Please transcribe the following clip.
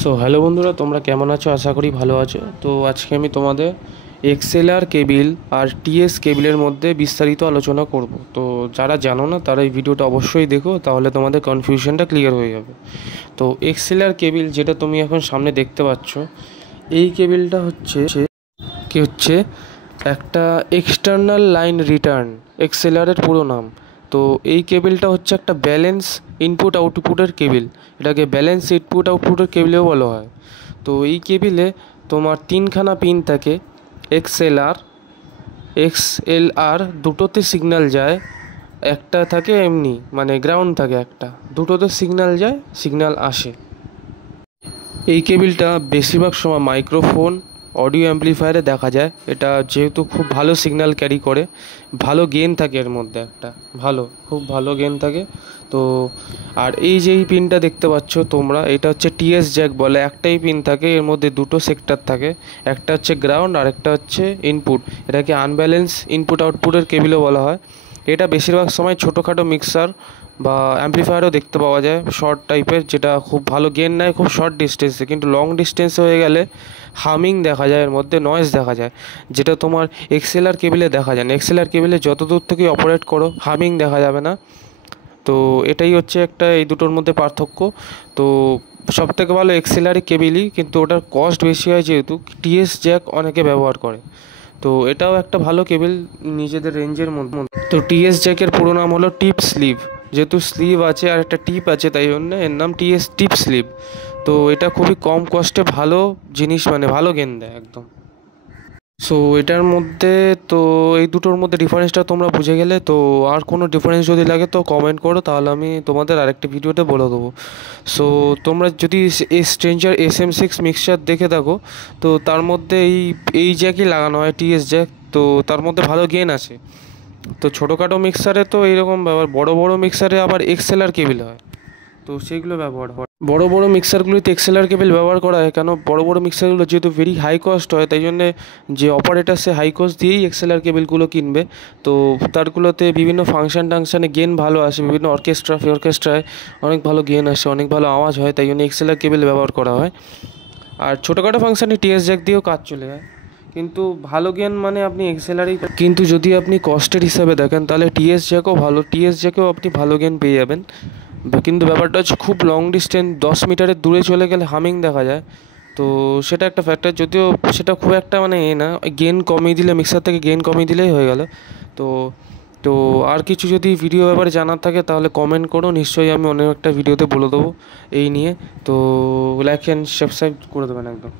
So hello বন্ধুরা, তোমরা কেমন আছো? আশা করি ভালো আছো। তো আজকে আমি তোমাদের এক্সএলআর কেবিল আর টিএস কেবিলের মধ্যে বিস্তারিত আলোচনা করব। তো যারা জানো না তারা এই ভিডিওটা অবশ্যই দেখো, তাহলে তোমাদের কনফিউশনটা ক্লিয়ার হয়ে যাবে। তো এক্সএলআর কেবিল যেটা তুমি এখন সামনে দেখতে পাচ্ছ, এই কেবিলটা হচ্ছে একটা এক্সটার্নাল লাইন রিটার্ন, এক্সএলআরের পুরো নাম। তো এই কেবিলটা হচ্ছে একটা ব্যালেন্স ইনপুট আউটপুটের কেবিল, এটাকে ব্যালেন্স ইনপুট আউটপুটের কেবিলেও বলা হয়। তো এই কেবিলে তোমার তিনখানা পিন থাকে, এক্সএলআর এক্সএলআর দুটোতে সিগন্যাল যায়, একটা থাকে এমনি মানে গ্রাউন্ড থাকে, একটা দুটোতে সিগন্যাল যায়, সিগন্যাল আসে। এই কেবিলটা বেশিরভাগ সময় মাইক্রোফোন অডিও অ্যাম্প্লিফায়ারে দেখা যায়। এটা যেহেতু খুব ভালো সিগন্যাল ক্যারি করে, ভালো গেন থাকে এর মধ্যে, একটা খুব ভালো গেন থাকে। তো আর এই যে এই পিনটা দেখতে পাচ্ছ তোমরা, এটা হচ্ছে টিএস জ্যাক বলে, একটাই পিন থাকে, এর মধ্যে দুটো সেক্টর থাকে, একটা হচ্ছে গ্রাউন্ড আর একটা হচ্ছে ইনপুট। এটাকে আনব্যালেন্স ইনপুট আউটপুটের কেবিলও বলা হয়। এটা বেশিরভাগ সময় ছোটোখাটো মিক্সার বা অ্যাম্প্লিফায়ারও দেখতে পাওয়া যায়, শর্ট টাইপের, যেটা খুব ভালো গেন নেয় খুব শর্ট ডিস্টেন্সে, কিন্তু লং ডিস্টেন্সে হয়ে গেলে হামিং দেখা যায়, এর মধ্যে নয়েজ দেখা যায়, যেটা তোমার এক্সএলআর কেবিলে দেখা যায় না। এক্সএলআর কেবিলে যত দূর থেকে অপারেট করো হামিং দেখা যাবে না। তো এটাই হচ্ছে একটা এই দুটোর মধ্যে পার্থক্য। তো সব থেকে ভালো এক্সএলআর কেবিলই, কিন্তু ওটার কস্ট বেশি হয় যেহেতু টিএস জ্যাক অনেকে ব্যবহার করে। তো এটাও একটা ভালো কেবিল নিজেদের রেঞ্জের মধ্যে। তো টিএস জ্যাকের পুরো নাম হলো টিপ স্লিভ, যেহেতু স্লিভ আছে আর একটা টিপ আছে তাই জন্য এর নাম টিএস টিপ স্লিভ। তো এটা খুবই কম কস্টে ভালো জিনিস, মানে ভালো গেন দেয় একদম। সো এটার মধ্যে, তো এই দুটোর মধ্যে ডিফারেন্সটা তোমরা বুঝে গেলে। তো আর কোনো ডিফারেন্স যদি লাগে তো কমেন্ট করো, তাহলে আমি তোমাদের আরেকটা ভিডিওতে বলে দেবো। সো তোমরা যদি স্ট্রেঞ্জার SM6 মিক্সচার দেখে থাকো, তো তার মধ্যে এই জ্যাকই লাগানো হয়, টিএস জ্যাক। তো তার মধ্যে ভালো গেন আছে। তো ছোটোখাটো মিক্সারে তো এইরকম ব্যবহার, বড় বড় মিক্সারে আবার এক্সএলআর কেবিল হয়, তো সেইগুলো ব্যবহার হয়। বড় বড় মিক্সারগুলিতে এক্সএলআর কেবল ব্যবহার করা হয়, কেন বড় বড় মিক্সারগুলো যেহেতু ভেরি হাই কস্ট হয়, তাই জন্যে যে অপারেটার সে হাই কস্ট দিয়েই এক্সএলআর কেবলগুলো কিনবে। তো তারগুলোতে বিভিন্ন টাংশানে গেন ভালো আসে, বিভিন্ন অর্কেস্ট্রায় অনেক ভালো গেন আসে, অনেক ভালো আওয়াজ হয়, তাই জন্য এক্সএলআর কেবল ব্যবহার করা হয়। আর ছোটোখাটো ফাংশানে টিএস জ্যাক দিয়েও কাজ চলে যায়, কিন্তু ভালো গেন মানে আপনি এক্সএলআরই। কিন্তু যদি আপনি কস্টের হিসাবে দেখেন তাহলে টিএস জ্যাকও ভালো, টিএস জ্যাকেও আপনি ভালো গেন পেয়ে যাবেন। কিন্তু ব্যাপারটা হচ্ছে খুব লং ডিস্টেন্স 10 মিটারের দূরে চলে গেলে হামিং দেখা যায়। তো সেটা একটা ফ্যাক্টর, যদিও সেটা খুব একটা মানে না, গেন কমিয়ে দিলে, মিক্সার থেকে গেন কমিয়ে দিলেই হয়ে গেল। তো তো আর কিছু যদি ভিডিও ব্যাপারে জানার থাকে তাহলে কমেন্ট করো, নিশ্চয়ই আমি অন্য একটা ভিডিওতে বলে দেবো এই নিয়ে। তো লাইক অ্যান্ড সাবস্ক্রাইব করে দেবেন একদম।